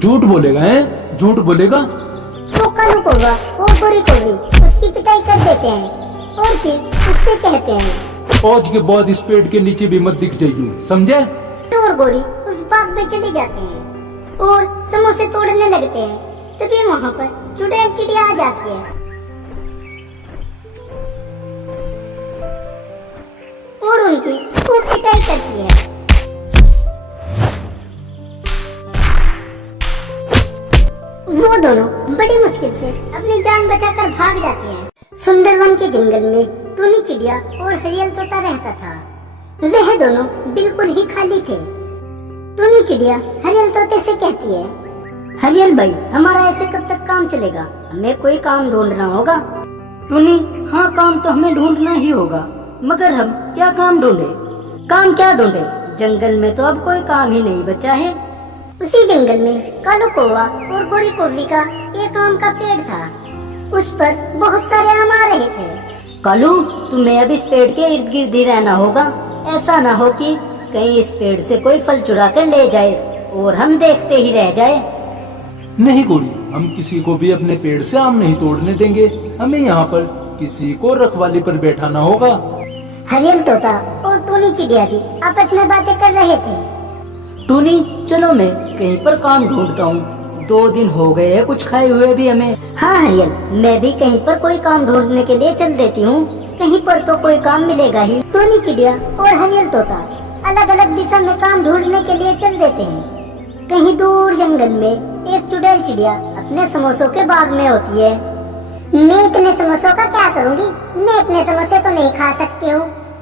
झूठ बोलेगा है, झूठ बोलेगा। वो कालू कौवा और गोरी कौवी उसकी पिटाई कर देते हैं और फिर उससे कहते हैं आज के बाद इस पेड़ के नीचे भी मत दिख जाइयो, समझे। और गोरी उस बाग में चले जाते हैं और समोसे तोड़ने लगते हैं। तभी वहाँ पर चुड़ैल चिड़िया आ जाती है और उनकी खूब पिटाई करती है। वो दोनों बड़ी मुश्किल से अपनी जान बचाकर भाग जाते हैं। सुंदरवन के जंगल में टूनी चिड़िया और हरियल तोता रहता था। वह दोनों बिल्कुल ही खाली थे। टूनी चिड़िया हरियल तोते से कहती है, हरियल भाई, हमारा ऐसे कब तक काम चलेगा? हमें कोई काम ढूंढना होगा। टूनी, हाँ काम तो हमें ढूंढना ही होगा, मगर हम क्या काम ढूंढे? काम क्या ढूंढे? जंगल में तो अब कोई काम ही नहीं बचा है। उसी जंगल में कालू कौवा और गोरी कौवी का एक आम का पेड़ था। उस पर बहुत सारे आम आ रहे थे। कालू, तुम्हें अब इस पेड़ के इर्द गिर्द ही रहना होगा। ऐसा ना हो कि कहीं इस पेड़ से कोई फल चुरा कर ले जाए और हम देखते ही रह जाए। नहीं गोरी, हम किसी को भी अपने पेड़ से आम नहीं तोड़ने देंगे। हमें यहाँ पर किसी को रखवाली पर बैठाना होगा। हरियल तोता और टूनी चिड़िया भी आपस में बातें कर रहे थे। टूनी, चलो मैं कहीं पर काम ढूंढता हूँ। 2 दिन हो गए हैं कुछ खाए हुए भी हमें। हाँ हरियल, मैं भी कहीं पर कोई काम ढूंढने के लिए चल देती हूँ। कहीं पर तो कोई काम मिलेगा ही। टूनी चिड़िया और हरियल तोता अलग अलग दिशा में काम ढूंढने के लिए चल देते हैं। कहीं दूर जंगल में एक चुड़ैल चिड़िया अपने समोसों के बाग में होती है। मैं इतने समोसों का क्या करूँगी? मैं इतने समोसे तो नहीं खा सकती हूँ।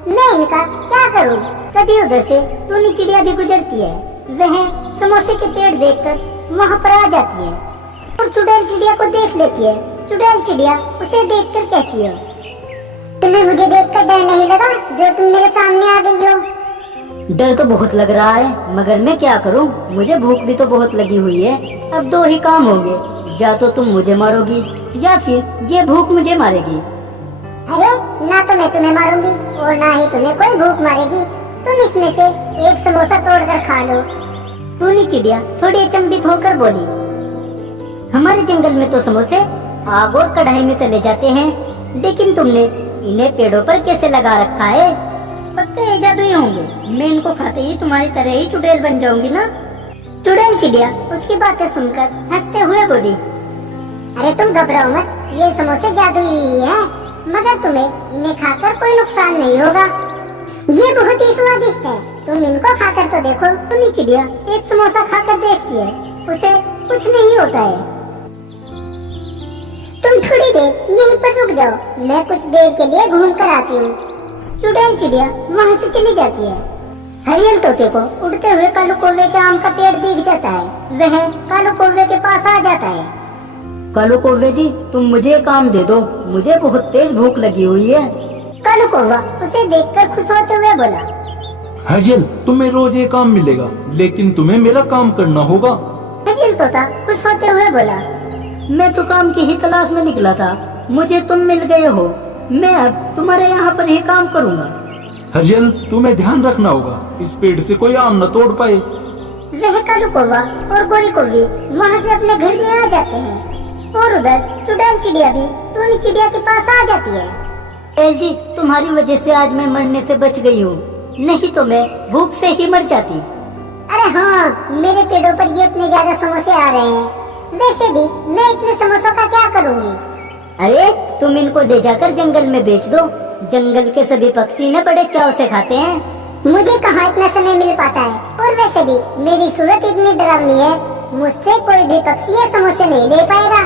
मैं इनका क्या करूँ? तभी उधर से टूनी चिड़िया भी गुजरती है। वह समोसे के पेड़ देखकर वहाँ पर आ जाती है और चुड़ैल चिड़िया को देख लेती है। चुड़ैल चिड़िया उसे देखकर कहती है, तुम्हें मुझे देखकर डर नहीं लगा जो तुम मेरे सामने आ गई हो? डर तो बहुत लग रहा है, मगर मैं क्या करूं? मुझे भूख भी तो बहुत लगी हुई है। अब 2 ही काम होंगे, या तो तुम मुझे मारोगी या फिर ये भूख मुझे मारेगी। अरे ना तो मैं तुम्हें मारूंगी और ना ही तुम्हें कोई भूख मारेगी। तुम इसमें से एक समोसा तोड़कर खा लो। टूनी चिड़िया थोड़ी अचंभित होकर बोली, हमारे जंगल में तो समोसे आग और कढ़ाई में तले जाते हैं, लेकिन तुमने इन्हें पेड़ों पर कैसे लगा रखा है? पक्का ये जादुई होंगे। मैं इनको खाते ही तुम्हारी तरह ही चुड़ैल बन जाऊंगी ना। चुड़ैल चिड़िया उसकी बातें सुनकर हंसते हुए बोली, अरे तुम घबराओ मत, ये समोसे जादुई ही है, मगर तुम्हें इन्हें खाकर कोई नुकसान नहीं होगा। ये बहुत ही स्वादिष्ट है, तुम इनको खाकर तो देखो। टूनी चिड़िया एक समोसा खाकर देखती है, उसे कुछ नहीं होता है। तुम थोड़ी देर यहीं पर रुक जाओ, मैं कुछ देर के लिए घूम कर आती हूँ। चुड़ैल चिड़िया वहाँ से चली जाती है। हरियल तोते को उड़ते हुए कालू कौवे के आम का पेड़ दिख जाता है। वह कालू कौवे के पास आ जाता है। कालू कौवे जी, तुम मुझे काम दे दो, मुझे बहुत तेज भूख लगी हुई है। कालू कौवा उसे देखकर खुश होते हुए बोला, हरियल, तुम्हें रोज ये काम मिलेगा, लेकिन तुम्हें मेरा काम करना होगा। हरियल तोता खुश होते हुए बोला, मैं तो काम की ही तलाश में निकला था, मुझे तुम मिल गए हो। मैं अब तुम्हारे यहाँ पर ही काम करूँगा। हरियल, तुम्हें ध्यान रखना होगा, इस पेड़ से कोई आम न तोड़ पाए। वह कालू कौवा और गोरी कौवी वहाँ से अपने घर में आ जाते हैं और उधर चुड़ैल चिड़िया भी टूनी चिड़िया के पास आ जाती है। चुड़ैल जी, तुम्हारी वजह से आज मैं मरने से बच गई हूँ, नहीं तो मैं भूख से ही मर जाती। अरे हाँ, मेरे पेड़ों पर ये इतने ज्यादा समोसे आ रहे हैं, वैसे भी मैं इतने समोसों का क्या करूँगी? अरे तुम इनको ले जाकर जंगल में बेच दो, जंगल के सभी पक्षी इन्हें बड़े चाव से खाते हैं। मुझे कहाँ इतना समय मिल पाता है, और वैसे भी मेरी सूरत इतनी डरावनी है, मुझसे कोई भी पक्षी ये समोसे नहीं ले पाएगा।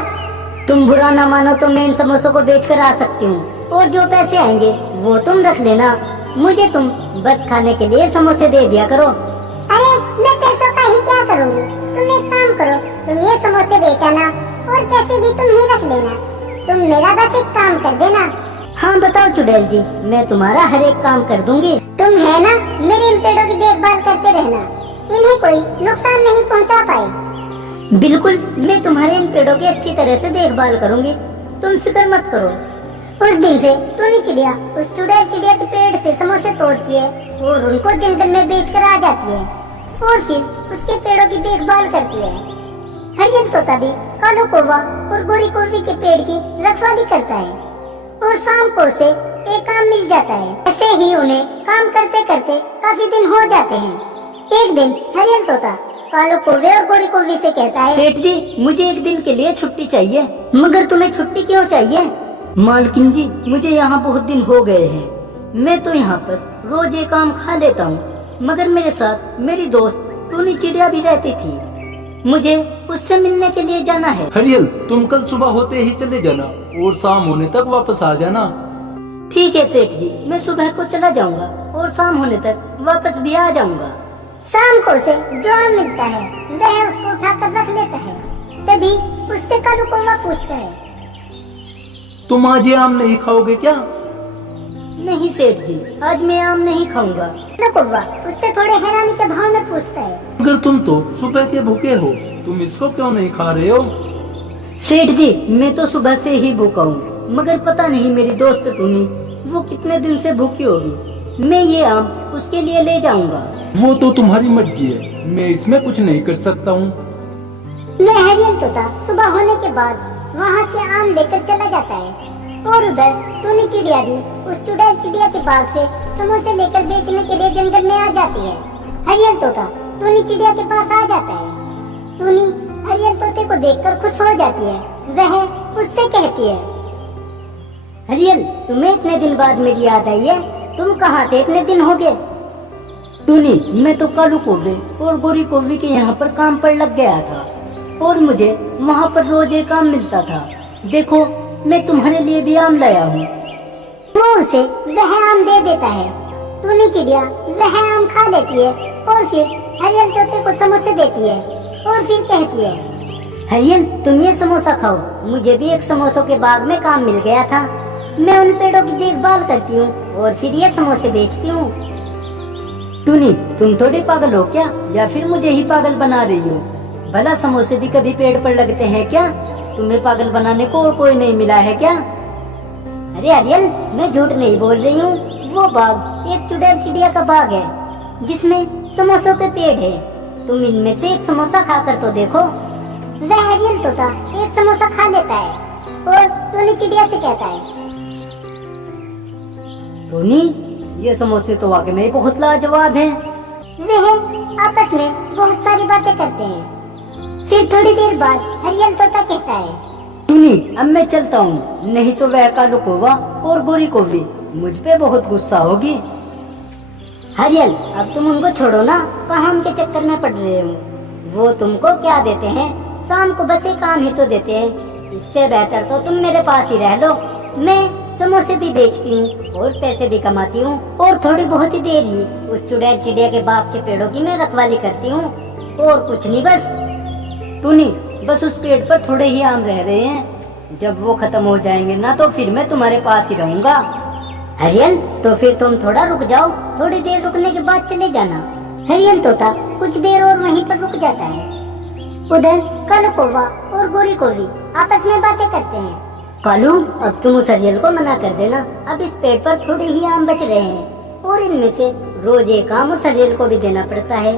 तुम बुरा ना मानो तो मैं इन समोसों को बेच कर आ सकती हूँ, और जो पैसे आएंगे वो तुम रख लेना। मुझे तुम बस खाने के लिए समोसे दे दिया करो। अरे मैं पैसों का ही क्या करूँगी? तुम एक काम करो, तुम ये समोसे बेच आना और पैसे भी तुम ही रख लेना। तुम मेरा बस एक काम कर देना। हाँ बताओ चुड़ैल जी, मैं तुम्हारा हर एक काम कर दूंगी। तुम है ना, मेरे इन पेड़ों की देखभाल करते रहना, इन्हें कोई नुकसान नहीं पहुंचा पाए। बिल्कुल, मैं तुम्हारे इन पेड़ों की अच्छी तरह से देखभाल करूंगी, तुम फिक्र मत करो। उस दिन से टूनी चिड़िया उस चुड़ैल चिड़िया के पेड़ से समोसे तोड़ती है और उनको जंगल में बेचकर आ जाती है और फिर उसके पेड़ों की देखभाल करती है। हरियल तोता भी कालू कौवा और गोरी कौवी के पेड़ की रखवाली करता है और शाम को उसे एक काम मिल जाता है। ऐसे ही उन्हें काम करते करते काफी दिन हो जाते हैं। एक दिन हरियल तोता कालू कौवे और गोरी कौवी से कहता है, सेठ जी मुझे एक दिन के लिए छुट्टी चाहिए। मगर तुम्हें छुट्टी क्यों चाहिए? मालकिन जी मुझे यहाँ बहुत दिन हो गए हैं। मैं तो यहाँ पर रोज एक आम खा लेता हूँ, मगर मेरे साथ मेरी दोस्त टूनी चिड़िया भी रहती थी। मुझे उससे मिलने के लिए जाना है। हरियल, तुम कल सुबह होते ही चले जाना और शाम होने तक वापस आ जाना। ठीक है सेठ जी, मैं सुबह को चला जाऊंगा और शाम होने तक वापस भी आ जाऊंगा। शाम को उसे जो आम मिलता है वह उसको उठाकर रख लेता है। तभी उससे कालू कौवा पूछता है, तुम आज ये आम नहीं खाओगे क्या? नहीं सेठ जी, आज मैं आम नहीं खाऊंगा। कालू कौवा उससे थोड़े हैरानी के भाव में पूछता है, मगर तुम तो सुबह के भूखे हो, तुम इसको क्यों नहीं खा रहे हो? सेठ जी मैं तो सुबह से ही भूखा हूँ, मगर पता नहीं मेरी दोस्त टूनी वो कितने दिन से भूखी होगी। मैं ये आम उसके लिए ले जाऊंगा। वो तो तुम्हारी मर्जी है, मैं इसमें कुछ नहीं कर सकता हूँ। वह हरियल तोता सुबह होने के बाद वहाँ से आम लेकर चला जाता है और उधर टूनी चिड़िया भी उस चुड़ैल चिड़िया के बाग से समोसे लेकर बेचने के लिए जंगल में आ जाती है। हरियल तोता टूनी चिड़िया के पास आ जाता है। टूनी हरियल तोते को देखकर खुश हो जाती है। वह उससे कहती है, हरियल तुम्हें इतने दिन बाद मेरी याद आई है? तुम कहाँ थे इतने दिन हो गए? टूनी मैं तो कालू कौवे और गोरी कौवी के यहाँ पर काम पर लग गया था और मुझे वहाँ पर रोज एक आम मिलता था। देखो मैं तुम्हारे लिए भी आम लाया हूँ। वो उसे वह आम दे देता है। टूनी चिड़िया वह आम खा लेती है और फिर हरियल तोते को समोसे देती है और फिर कहती है, हरियल तुम ये समोसा खाओ, मुझे भी एक समोसों के बाग में काम मिल गया था। मैं उन पेड़ों की देखभाल करती हूँ और फिर ये समोसे बेचती हूँ। टूनी तुम थोड़ी पागल हो क्या, या फिर मुझे ही पागल बना रही हो? भला समोसे भी कभी पेड़ पर लगते हैं क्या? तुम्हें पागल बनाने को और कोई नहीं मिला है क्या? अरे हरियल मैं झूठ नहीं बोल रही हूँ। वो बाग एक चुड़ैल चिड़िया का बाग है जिसमें समोसों के पेड़ है। तुम इनमें से एक समोसा खाकर तो देखो। वह हरियल तोता एक समोसा खा लेता है और टूनी चिड़िया से कहता है, टूनी ये समोसे तो वाकई में बहुत लाजवाब हैं। वह आपस में बहुत सारी बातें करते हैं। फिर थोड़ी देर बाद हरियल तोता कहता है, टूनी अब मैं चलता हूँ, नहीं तो वह कालू कौवा और गोरी कौवी मुझ पे बहुत गुस्सा होगी। हरियल अब तुम उनको छोड़ो ना, कहाँ उनके चक्कर में पड़ रहे हो? वो तुमको क्या देते हैं? शाम को बस एक काम ही तो देते हैं। इससे बेहतर तो तुम मेरे पास ही रह लो। मैं समोसे भी बेचती हूँ और पैसे भी कमाती हूँ और थोड़ी बहुत ही देर ही उस चुड़ैल चिड़िया के बाग के पेड़ों की मैं रखवाली करती हूँ और कुछ नहीं बस। टूनी बस उस पेड़ पर थोड़े ही आम रह रहे हैं, जब वो खत्म हो जाएंगे ना तो फिर मैं तुम्हारे पास ही रहूंगा। हरियल तो फिर तुम थोड़ा रुक जाओ, थोड़ी देर रुकने के बाद चले जाना। हरियल तोता कुछ देर और वहीं पर रुक जाता है। उधर कालू कौवा और गोरी कौवी आपस में बातें करते हैं। कालू अब तुम उस हरियल को मना कर देना, अब इस पेड़ पर थोड़े ही आम बच रहे हैं और इनमें से रोज एक आम उस हरियल को भी देना पड़ता है।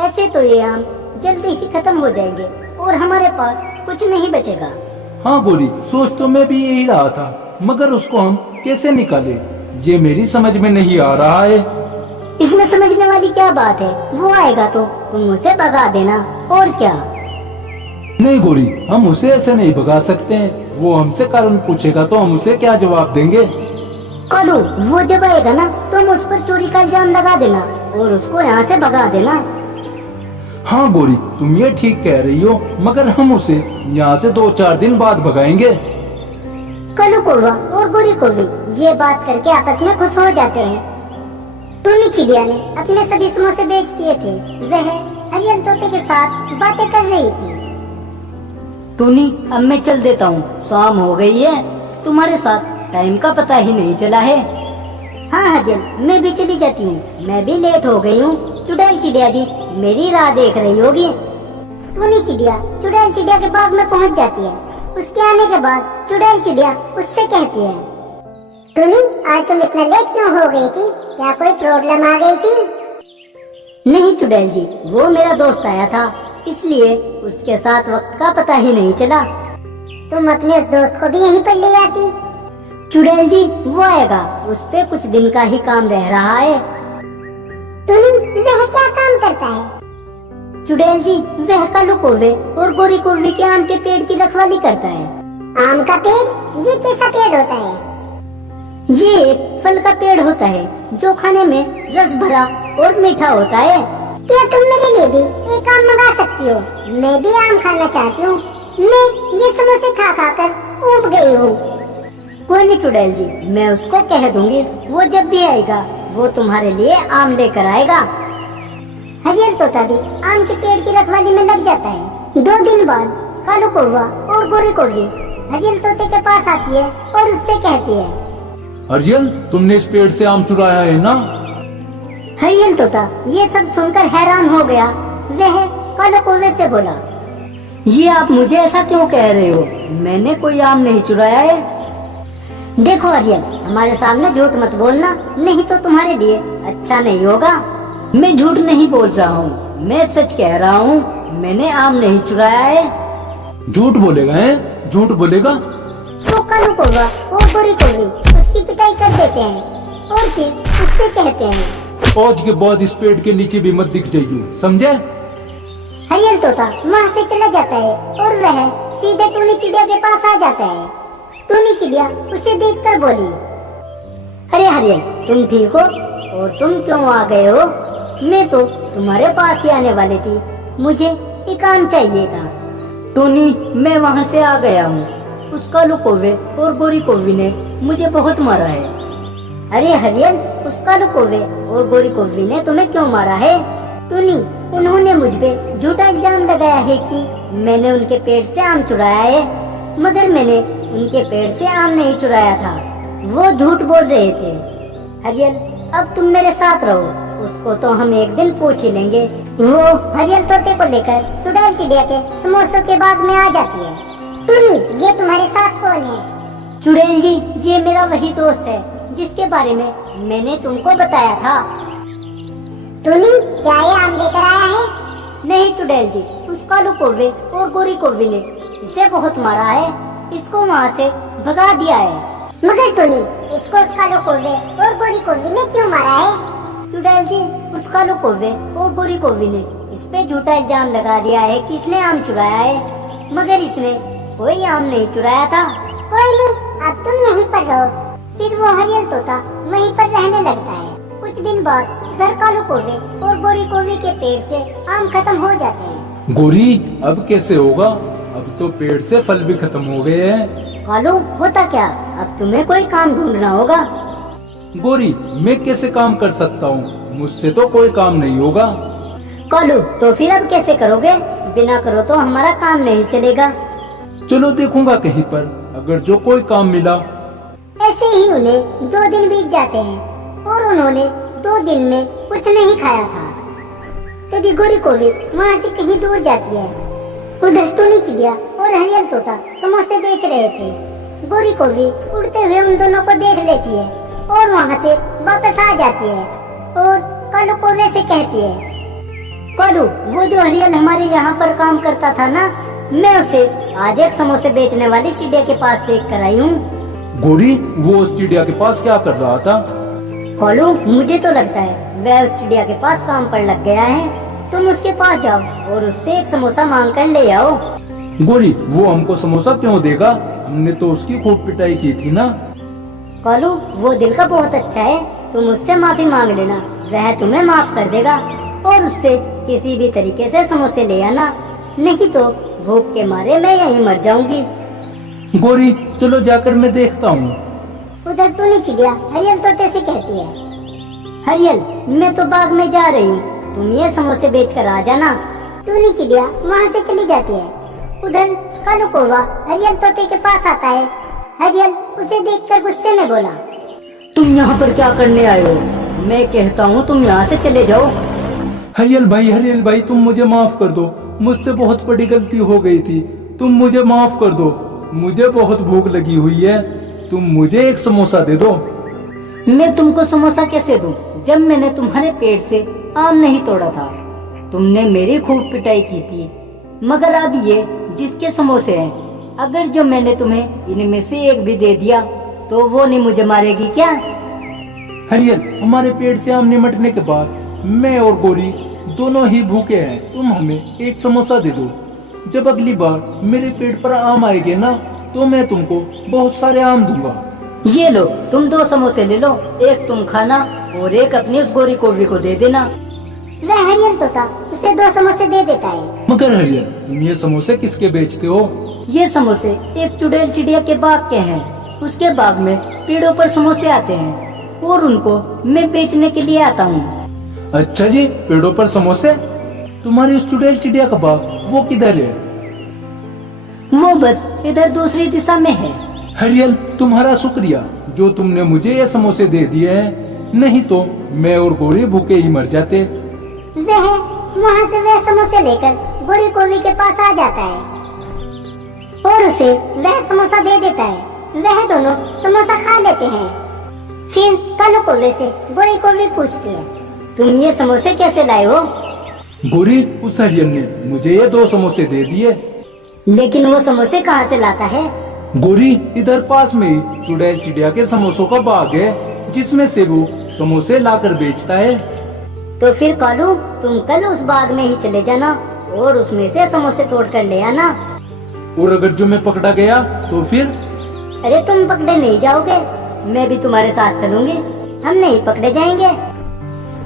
ऐसे तो ये आम जल्दी ही खत्म हो जाएंगे और हमारे पास कुछ नहीं बचेगा। हाँ गोरी, सोच तो मैं भी यही रहा था, मगर उसको हम कैसे निकाले ये मेरी समझ में नहीं आ रहा है। इसमें समझने वाली क्या बात है? वो आएगा तो तुम उसे भगा देना और क्या। नहीं गोरी, हम उसे ऐसे नहीं भगा सकते हैं। वो हमसे कारण पूछेगा तो हम उसे क्या जवाब देंगे? कालू वो जब आएगा ना तुम उस पर चोरी का इल्जाम लगा देना और उसको यहाँ से भगा देना। हाँ गोरी, तुम ये ठीक कह रही हो, मगर हम उसे यहाँ से 2-4 दिन बाद भगाएंगे। कालू कौवा और गोरी कौवी ये बात करके आपस में खुश हो जाते हैं। टूनी चिड़िया ने अपने सभी समोसे बेच दिए थे। वह हरियल तोते के साथ बातें कर रही थी। टूनी अब मैं चल देता हूँ, शाम हो गई है, तुम्हारे साथ टाइम का पता ही नहीं चला है। हाँ हरियल मैं भी चली जाती हूँ, मैं भी लेट हो गई हूँ। चुड़ैल चिड़िया जी मेरी राह देख रही होगी। टूनी चिड़िया चुड़ैल चिड़िया के बाग में पहुँच जाती है। उसके आने के बाद चुड़ैल चिड़िया उससे कहती है, टूनी आज तुम इतना लेट क्यों हो गई थी? क्या कोई प्रॉब्लम आ गई थी? नहीं चुड़ैल जी, वो मेरा दोस्त आया था इसलिए उसके साथ वक्त का पता ही नहीं चला। तुम अपने उस दोस्त को भी यहीं पर ले आती। चुड़ैल जी वो आएगा, उस पे कुछ दिन का ही काम रह रहा है। टूनी, वह क्या काम करता है? चुड़ैल जी वह कालू कौवे और गोरी कौवे के आम के पेड़ की रखवाली करता है। आम का पेड़? ये कैसा पेड़ होता है? ये एक फल का पेड़ होता है जो खाने में रस भरा और मीठा होता है। क्या तुम मेरे लिए भी एक आम मंगा सकती हो? मैं भी आम खाना चाहती हूँ। मैं ये समोसे खा खा कर ऊब गई हूँ। कोई नहीं चुड़ैल जी, मैं उसको कह दूंगी, वो जब भी आएगा वो तुम्हारे लिए आम लेकर आएगा। हरियल तोता भी आम के पेड़ की रखवाली में लग जाता है। 2 दिन बाद कालू कौवा और गोरी कौवी हरियल तोते के पास आती है और उससे कहती है, हरियल, तुमने इस पेड़ से आम चुराया है ना? हरियल तोता ये सब सुनकर हैरान हो गया। वह कालू कौवे से बोला, ये आप मुझे ऐसा क्यों कह रहे हो? मैंने कोई आम नहीं चुराया है। देखो हरियल, हमारे सामने झूठ मत बोलना, नहीं तो तुम्हारे लिए अच्छा नहीं होगा। मैं झूठ नहीं बोल रहा हूँ, मैं सच कह रहा हूँ, मैंने आम नहीं चुराया है। झूठ बोलेगा है? झूठ बोलेगा? तो कालू कौवा और गोरी कौवी उसकी पिटाई कर देते हैं और फिर उससे कहते हैं, आज के बाद इस पेड़ के नीचे भी मत दिख जाइयो, समझे? हरियल तोता वहाँ से चला जाता है और वह सीधे टूनी चिड़िया के पास आ जाता है। टूनी चिड़िया उसे देखकर बोली, अरे हरियल, तुम ठीक हो? और तुम क्यों आ गए हो? मैं तो तुम्हारे पास ही आने वाली थी, मुझे एक आम चाहिए था। टूनी, मैं वहाँ से आ गया हूँ। उस कालू कौवे और गोरी कौवी ने मुझे बहुत मारा है। अरे हरियल, उस कालू कौवे और गोरी कौवी ने तुम्हें क्यों मारा है? टूनी, उन्होंने मुझ पे झूठा इल्जाम लगाया है कि मैंने उनके पेड़ से आम चुराया है, मगर मैंने उनके पेड़ से आम नहीं चुराया था। वो झूठ बोल रहे थे। हरियल, अब तुम मेरे साथ रहो, उसको तो हम एक दिन पूछ ही लेंगे। वो हरियल तोते को लेकर चुड़ैल चिड़िया के समोसों के बाग में आ जाती है। टूनी, ये तुम्हारे साथ कौन है? चुड़ैल जी, ये मेरा वही दोस्त है जिसके बारे में मैंने तुमको बताया था। टूनी, क्या ये आम लेकर आया है? नहीं चुड़ैल जी, उस कालू कौवे और गोरी कौवे ने इसे बहुत मारा है, इसको वहाँ से भगा दिया है। मगर टूनी, इसको उस कालू कौवे और गोरी कौवी ने क्यों मारा है? चुड़ैल जी, उस कालू कौवे और गोरी कौवी ने इस पे झूठा इल्जाम लगा दिया है कि इसने आम चुराया है, मगर इसने कोई आम नहीं चुराया था। कोई नहीं, अब तुम यहीं पर रहो। फिर वो हरियल तोता वहीं पर रहने लगता है। कुछ दिन बाद उधर कालू कौवे और गोरी कौवी के पेड़ से आम खत्म हो जाते हैं। गोरी, अब कैसे होगा? अब तो पेड़ से फल भी खत्म हो गए हैं। कालू, होता क्या? अब तुम्हें कोई काम ढूंढना होगा। गोरी, मैं कैसे काम कर सकता हूँ? मुझसे तो कोई काम नहीं होगा। कालू, तो फिर अब कैसे करोगे? बिना करो तो हमारा काम नहीं चलेगा। चलो देखूंगा कहीं पर, अगर जो कोई काम मिला। ऐसे ही उन्हें 2 दिन बीत जाते हैं और उन्होंने 2 दिन में कुछ नहीं खाया था। तभी गोरी कौवी वहाँ से कहीं दूर जाती है। उधर टूनी चिड़िया और हरियल तोता समोसे बेच रहे थे। गोरी कौवी उड़ते हुए उन दोनों को देख लेती है और वहाँ से वापस आ जाती है और कालू कौवे से कहती है, कालू, वो जो हरियल हमारे यहाँ पर काम करता था ना, मैं उसे आज एक समोसे बेचने वाली चिड़िया के पास देख कर आई हूँ। गोरी, वो उस चिड़िया के पास क्या कर रहा था? कालू, मुझे तो लगता है वह उस चिड़िया के पास काम पर लग गया है। तुम उसके पास जाओ और उससे एक समोसा मांग कर ले आओ। गोरी, वो हमको समोसा क्यों देगा? हमने तो उसकी खूब पिटाई की थी ना। कालू, वो दिल का बहुत अच्छा है, तुम उससे माफी मांग लेना, वह तुम्हें माफ कर देगा। और उससे किसी भी तरीके से समोसे ले आना, नहीं तो भूख के मारे मैं यहीं मर जाऊंगी। गोरी, चलो जाकर मैं देखता हूँ। उधर टूनी चिड़िया हरियल तोते से कहती है, हरियल, मैं तो बाग में जा रही हूँ, तुम ये समोसे बेच कर आ जाना। टूनी चिड़िया वहाँ से चली जाती है। उधर कालू कौवा हरियल तोते के पास आता है। हरियल उसे देखकर गुस्से में बोला, तुम यहाँ पर क्या करने आए हो? मैं कहता हूँ तुम यहाँ से चले जाओ। हरियल भाई, तुम मुझे माफ कर दो। मुझसे बहुत बड़ी गलती हो गई थी, तुम मुझे माफ कर दो। मुझे बहुत भूख लगी हुई है, तुम मुझे एक समोसा दे दो। मैं तुमको समोसा कैसे दूं, जब मैंने तुम्हारे पेड़ से आम नहीं तोड़ा था? तुमने मेरी खूब पिटाई की थी, मगर अब ये जिसके समोसे हैं, अगर जो मैंने तुम्हें इनमें से एक भी दे दिया तो वो नहीं मुझे मारेगी क्या? हरियल, हमारे पेट से आम निमटने के बाद मैं और गोरी दोनों ही भूखे हैं। तुम हमें एक समोसा दे दो। जब अगली बार मेरे पेट पर आम आएंगे ना, तो मैं तुमको बहुत सारे आम दूंगा। ये लो, तुम 2 समोसे ले लो, एक तुम खाना और एक अपनी उस गोरी कोवी को दे देना। वह हरियल तोता उसे 2 समोसे दे देता है। मगर हरियल, तुम ये समोसे किसके बेचते हो? ये समोसे एक चुड़ैल चिड़िया के बाग के हैं। उसके बाग में पेड़ों पर समोसे आते हैं और उनको मैं बेचने के लिए आता हूँ। अच्छा जी, पेड़ों पर समोसे? तुम्हारी उस चुड़ैल चिड़िया का बाग वो किधर है? वो बस इधर दूसरी दिशा में है। हरियल, तुम्हारा शुक्रिया जो तुमने मुझे ये समोसे दे दिए हैं, नहीं तो मैं और गोरी भूखे ही मर जाते। वह वहाँ से वह समोसे लेकर गोरी कोवी के पास आ जाता है और उसे वह समोसा दे देता है। वह दोनों समोसा खा लेते हैं। फिर कालू कौवे से गोरी कोवी पूछती है, तुम ये समोसे कैसे लाए हो? गोरी, उस हरियल ने मुझे ये 2 समोसे दे दिए। लेकिन वो समोसे कहाँ से लाता है? गोरी, इधर पास में ही चुड़ैल चिड़िया के समोसों का बाग है, जिसमें से वो समोसे लाकर बेचता है। तो फिर कालू, तुम कल उस बाग में ही चले जाना और उसमें से समोसे तोड़ कर ले आना। और अगर जो मैं पकड़ा गया तो फिर? अरे तुम पकड़े नहीं जाओगे, मैं भी तुम्हारे साथ चलूंगी, हम नहीं पकड़े जाएंगे।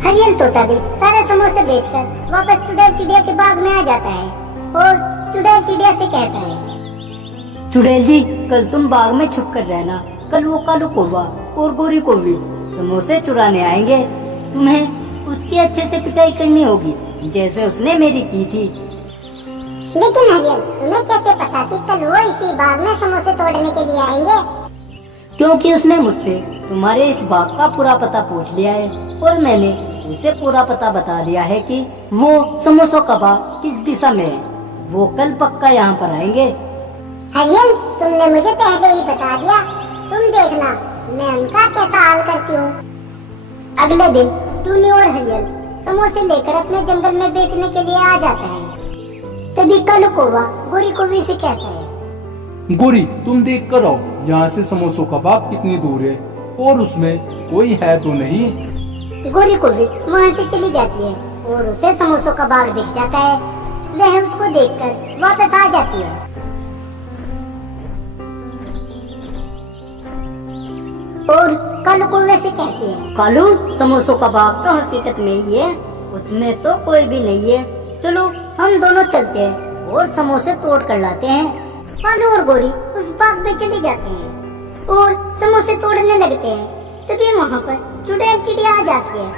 हरियल तोता भी सारे समोसे बेचकर वापस चुड़ैल चिड़िया के बाग में आ जाता है और चुड़ैल चिड़िया से कहता है, चुड़ैल जी, कल तुम बाग में छुप कर रहना। कल वो कालू कौवा और गोरी कौवी समोसे चुराने आएंगे। तुम्हें उसकी अच्छे से पिटाई करनी होगी, जैसे उसने मेरी की थी। लेकिन हरियल, तुम्हें कैसे पता कि कल वो इसी बाग में समोसे तोड़ने के लिए आएंगे? क्योंकि उसने मुझसे तुम्हारे इस बाग का पूरा पता पूछ लिया है और मैंने उसे पूरा पता बता दिया है कि वो समोसों का बाग किस दिशा में है। वो कल पक्का यहाँ पर आएंगे। हरियल, तुमने मुझे पहले ही बता दिया। तुम देखना मैं उनका कैसा हाल करती हूँ। अगले दिन टूनी और हरियल समोसे लेकर अपने जंगल में बेचने के लिए आ जाता है। तभी कालू कौवा गोरी कोवी से कहता है, गोरी, तुम देख कर आओ यहाँ से समोसों का बाग कितनी दूर है और उसमें कोई है तो नहीं। गोरी कोवी वहाँ से चली जाती है और उसे समोसों का बाग दिख जाता है। वह उसको देखकर वापस आ जाती है। और कालू कौवे से कहती है, कालू, समोसों का बाग तो हकीकत में ही है, उसमें तो कोई भी नहीं है। चलो हम दोनों चलते हैं और समोसे तोड़ कर लाते हैं। कालू और गोरी उस बाग में चले जाते हैं और समोसे तोड़ने लगते हैं। तभी वहाँ पर चुड़ैल चिड़िया आ जाती है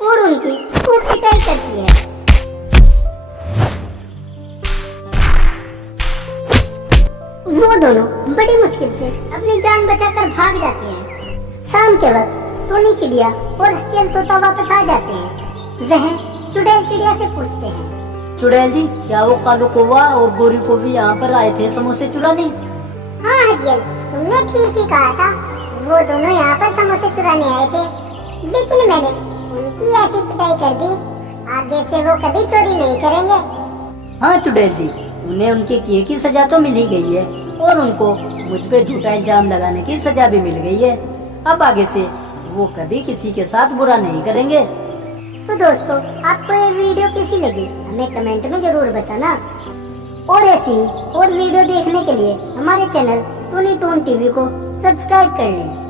और उनकी खूब पिटाई करती है। वो दोनों बड़ी मुश्किल से अपनी जान बचाकर भाग जाते हैं। शाम के वक्त टोनी चिड़िया और हरियल तोता वापस आ जाते हैं। वह चुड़ैल चिड़िया से पूछते हैं, चुड़ैल जी, क्या वो कालू कौवा और गोरी कौवी यहाँ पर आए थे समोसे चुराने? हाँ हरियल, तुमने ठीक ही कहा था। वो दोनों यहाँ पर समोसे चुराने आए थे, लेकिन मैंने उनकी ऐसी पिटाई कर दी, आगे से वो कभी चोरी नहीं करेंगे। हाँ चुड़ैल जी, उन्हें उनके किए की सजा तो मिल ही गई है और उनको मुझ पे झूठा इल्जाम लगाने की सजा भी मिल गई है। अब आगे से वो कभी किसी के साथ बुरा नहीं करेंगे। तो दोस्तों, आपको ये वीडियो कैसी लगी हमें कमेंट में जरूर बताना और ऐसी और वीडियो देखने के लिए हमारे चैनल टूनी टून टीवी को सब्सक्राइब कर लें।